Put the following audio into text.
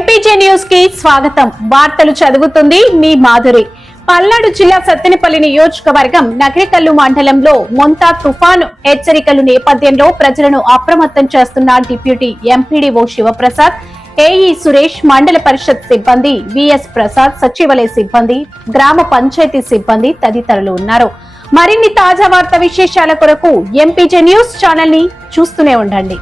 MPJ న్యూస్కి స్వాగతం. వార్తలు చదువుతుంది మీ మాధురి. పల్నాడు జిల్లా సత్తెనపల్లి నియోజకవర్గం నగరికల్లు మండలంలో మొంతా తుఫాను హెచ్చరికలు నేపథ్యంలో ప్రజలను అప్రమత్తం చేస్తున్న deputy MPDO Sivaprasad AE Suresh మండల పరిషత్ సిబ్బంది విఎస్ ప్రసాద్ సచివాలయ సిబ్బంది గ్రామ పంచాయతీ సిబ్బంది తదితరులు ఉన్నారు. మరిన్ని తాజా వార్త విశేషాల కొరకు ఎంపీజే న్యూస్ ఛానల్ని చూస్తూనే ఉండండి.